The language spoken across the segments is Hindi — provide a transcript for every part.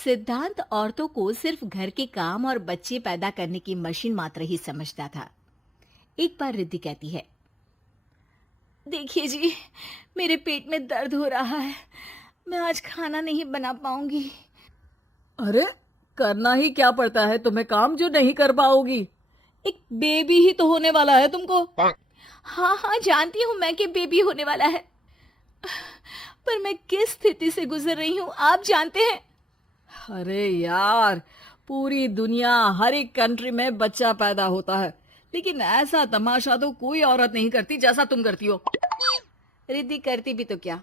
सिद्धांत औरतों को सिर्फ घर के काम और बच्चे पैदा करने की मशीन मात्र ही समझता था। एक बार रिद्धि कहती है, देखिए जी, मेरे पेट में दर्द हो रहा है, मैं आज खाना नहीं बना पाऊंगी। अरे, करना ही क्या पड़ता है तुम्हें काम जो नहीं कर पाओगी? एक बेबी ही तो होने वाला है तुमको। हाँ हाँ, जानती हूँ मैं कि बेबी होने वाला है, पर मैं किस स्थिति से गुजर रही हूँ आप जानते हैं। अरे यार, पूरी दुनिया हर एक कंट्री में बच्चा पैदा होता है, लेकिन ऐसा तमाशा तो कोई औरत नहीं करती जैसा तुम करती हो। रिद्धि करती भी तो क्या,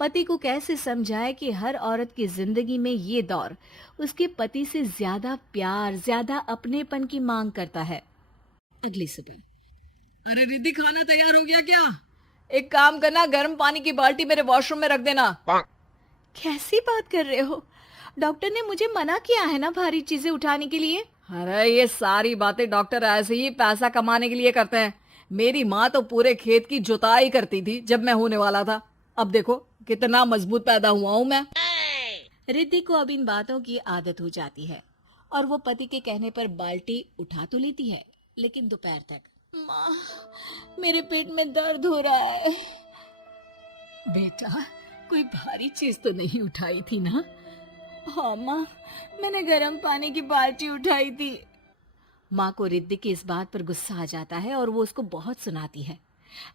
पति को कैसे समझाए कि हर औरत की जिंदगी में ये दौर उसके पति से ज्यादा प्यार, ज्यादा अपनेपन की मांग करता है। अगली सुबह, अरे रिद्धि, खाना तैयार हो गया क्या? एक काम करना, गर्म पानी की बाल्टी मेरे वॉशरूम में रख देना। कैसी बात कर रहे हो? डॉक्टर ने मुझे मना किया है ना भारी चीजें उठाने के लिए। अरे ये सारी बातें डॉक्टर ऐसे ही पैसा कमाने के लिए करते हैं। मेरी माँ तो पूरे खेत की जुताई करती थी जब मैं होने वाला था। अब देखो कितना मजबूत पैदा हुआ हूँ मैं। रिद्धि को अब इन बातों की आदत हो जाती है और वो पति के कहने पर बाल्टी उठा तो लेती है, लेकिन दोपहर तक, माँ, मेरे पेट में दर्द हो रहा है। बेटा, कोई भारी चीज तो नहीं उठाई थी ना? हाँ माँ, मैंने गर्म पानी की बाल्टी उठाई थी। माँ को रिद्धि की इस बात पर गुस्सा आ जाता है और वो उसको बहुत सुनाती है।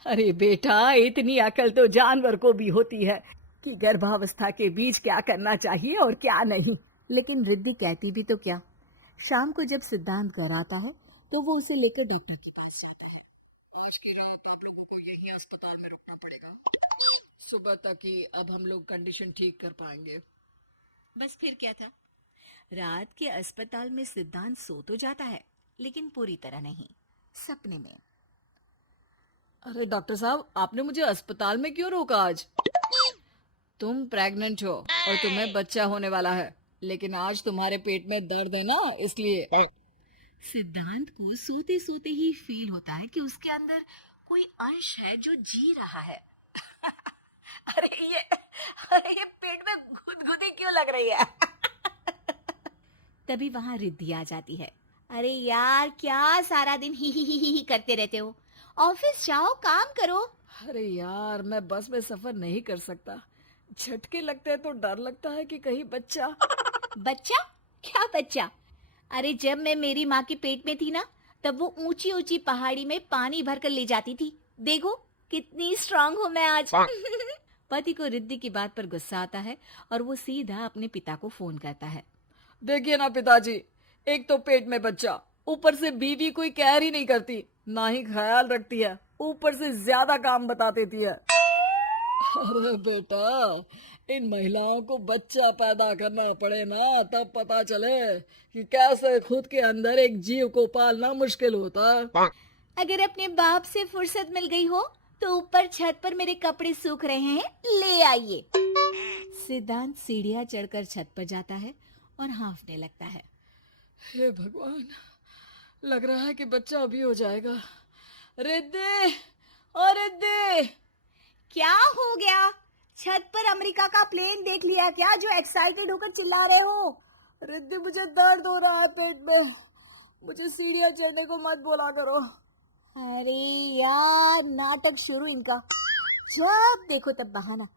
अरे बेटा, इतनी अकल तो जानवर को भी होती है कि गर्भावस्था के बीच क्या करना चाहिए और क्या नहीं। लेकिन रिद्धि कहती भी तो क्या, शाम को जब सिद्धांत घर आता है तो वो उसे लेकर डॉक्टर के पास जाता है। आज की रात आप लोगों को यहीं अस्पताल में रुकना पड़ेगा, सुबह तक ही अब हम लोग कंडीशन ठीक कर पाएंगे। बस फिर क्या था, रात के अस्पताल में सिद्धांत सो तो जाता है, लेकिन पूरी तरह नहीं, सपने में। अरे डॉक्टर साहब, आपने मुझे अस्पताल में क्यों रोका आज? तुम प्रेग्नेंट हो और तुम्हें बच्चा होने वाला है, लेकिन आज तुम्हारे पेट में दर्द है ना, इसलिए। सिद्धांत को सोते सोते ही फील होता है कि उसके अंदर कोई अंश है जो जी रहा है। अरे ये पेट में गुदगुदी क्यों लग रही है? तभी वहां रिद्धि आ जाती है। अरे यार, क्या सारा दिन ही करते रहते हो, ऑफिस जाओ, काम करो। अरे यार, मैं बस में सफर नहीं कर सकता। झटके लगते हैं तो डर लगता है कि कहीं बच्चा। बच्चा? क्या बच्चा? अरे जब मैं मेरी माँ के पेट में थी ना, तब वो ऊंची ऊंची पहाड़ी में पानी भर कर ले जाती थी। देखो कितनी स्ट्रांग हूँ मैं आज। पति को रिद्धि की बात पर गुस्सा आता है और वो सीधा अपने पिता को फोन करता है। देखिए ना पिताजी, एक तो पेट में बच्चा, ऊपर से बीवी कोई केयर ही नहीं करती, ना ही ख्याल रखती है, ऊपर से ज्यादा काम बता देती है। अरे बेटा, इन महिलाओं को बच्चा पैदा करना पड़े ना, तब पता चले कि कैसे खुद के अंदर एक जीव को पालना मुश्किल होता है। अगर अपने बाप से फुर्सत मिल गई हो तो ऊपर छत पर मेरे कपड़े सूख रहे हैं, ले आइए। सिद्धांत सीढ़ियां चढ़कर छत पर जाता है और हाँफने लगता है। हे भगवान, लग रहा है कि बच्चा अभी हो जाएगा। रिद्धि, ओ रिद्धि! क्या हो गया? छत पर अमेरिका का प्लेन देख लिया क्या जो एक्साइटेड होकर चिल्ला रहे हो? रिद्धि, मुझे दर्द हो रहा है पेट में, मुझे सीढ़ियां चढ़ने को मत बोला करो। अरे यार, नाटक शुरू इनका, जब देखो तब बहाना।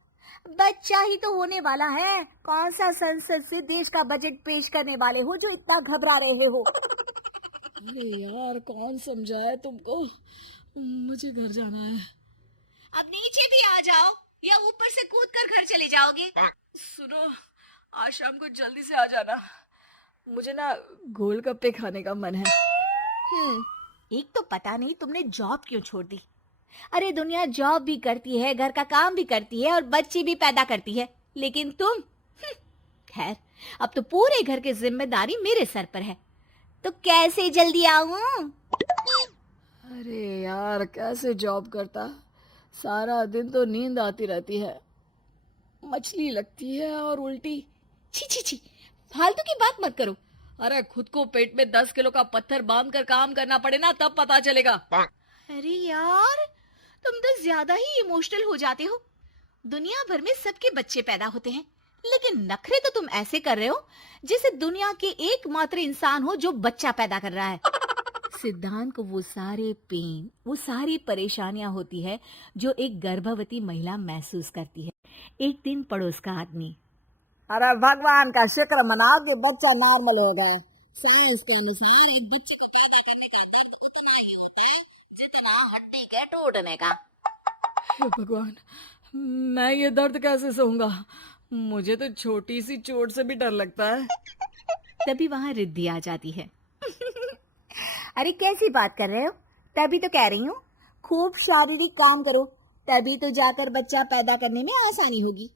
बच्चा ही तो होने वाला है, कौन सा संसद से देश का बजट पेश करने वाले हो जो इतना घबरा रहे हो? अरे यार, कौन समझाए तुमको, मुझे घर जाना है। अब नीचे भी आ जाओ या ऊपर से कूद कर घर चले जाओगे? सुनो, आज शाम को जल्दी से आ जाना, मुझे ना गोलगप्पे खाने का मन है। एक तो पता नहीं तुमने जॉब क्यों छोड़ दी। अरे दुनिया जॉब भी करती है, घर का काम भी करती है और बच्चे भी पैदा करती है, लेकिन तुम, खैर, अब तो पूरे घर की जिम्मेदारी मेरे सर पर है, तो कैसे जल्दी आऊं? अरे यार, कैसे जॉब करता, सारा दिन तो नींद आती रहती है, मछली लगती है और उल्टी। छी छी छी, फालतू की बात मत करो। अरे खुद को पेट में 10 किलो का पत्थर बांध कर काम करना पड़े ना, तब पता चलेगा। अरे यार, तुम तो ज्यादा ही इमोशनल हो जाते हो। दुनिया भर में सबके बच्चे पैदा होते हैं, लेकिन नखरे तो तुम ऐसे कर रहे हो जैसे दुनिया के एकमात्र इंसान हो जो बच्चा पैदा कर रहा है। सिद्धांत को वो सारे पेन, वो सारी परेशानियां होती है जो एक गर्भवती महिला महसूस करती है। एक दिन पड़ोस का आदमी, अरे भगवान का शुक्र मनाओ कि बच्चा नॉर्मल हो गया। साइंस के अनुसार एक बच्चे को पैदा करने का दर्द उतना ही होता है जितना हड्डी के टूटने का। हे भगवान, मैं ये दर्द कैसे सहूंगा? मुझे तो छोटी सी चोट से भी डर लगता है। तभी वहां रिद्धि आ जाती है। अरे कैसी बात कर रहे हो? तभी तो कह रही हूँ खूब शारीरिक काम करो, तभी तो जाकर बच्चा पैदा करने में आसानी होगी।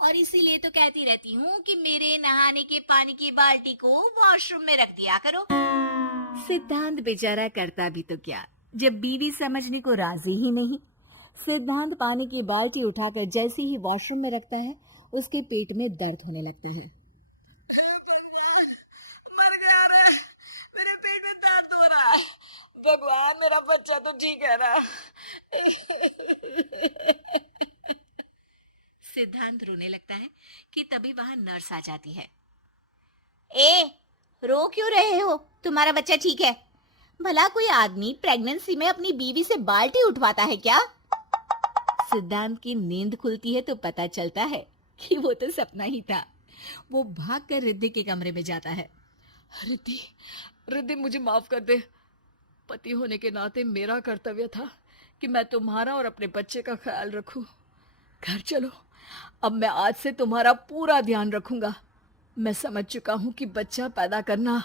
और इसीलिए तो कहती रहती हूँ कि मेरे नहाने के पानी की बाल्टी को वॉशरूम में रख दिया करो। सिद्धांत बेचारा करता भी तो क्या, जब बीवी समझने को राजी ही नहीं। सिद्धांत पानी की बाल्टी उठाकर जैसे ही वॉशरूम में रखता है, उसके पेट में दर्द होने लगता है। मर गया रे, मेरे पेट में दर्द हो रहा है। भगवान, मेरा बच्चा तो ठीक है ना? सिद्धांत रोने लगता है कि तभी वहां नर्स आ जाती है। ए, रो क्यों रहे हो? तुम्हारा बच्चा ठीक है। भला कोई आदमी प्रेगनेंसी में अपनी बीवी से बाल्टी उठवाता है क्या? सिद्धांत की नींद खुलती है तो पता चलता है कि वो तो सपना ही था। वो भागकर रिद्धि के कमरे में जाता है। रिद्धि, रिद्धि मुझे माफ कर दे। पति होने के नाते मेरा कर्तव्य था कि मैं तुम्हारा और अपने बच्चे का ख्याल रखूं। घर चलो, अब मैं आज से तुम्हारा पूरा ध्यान रखूंगा। मैं समझ चुका हूं कि बच्चा पैदा करना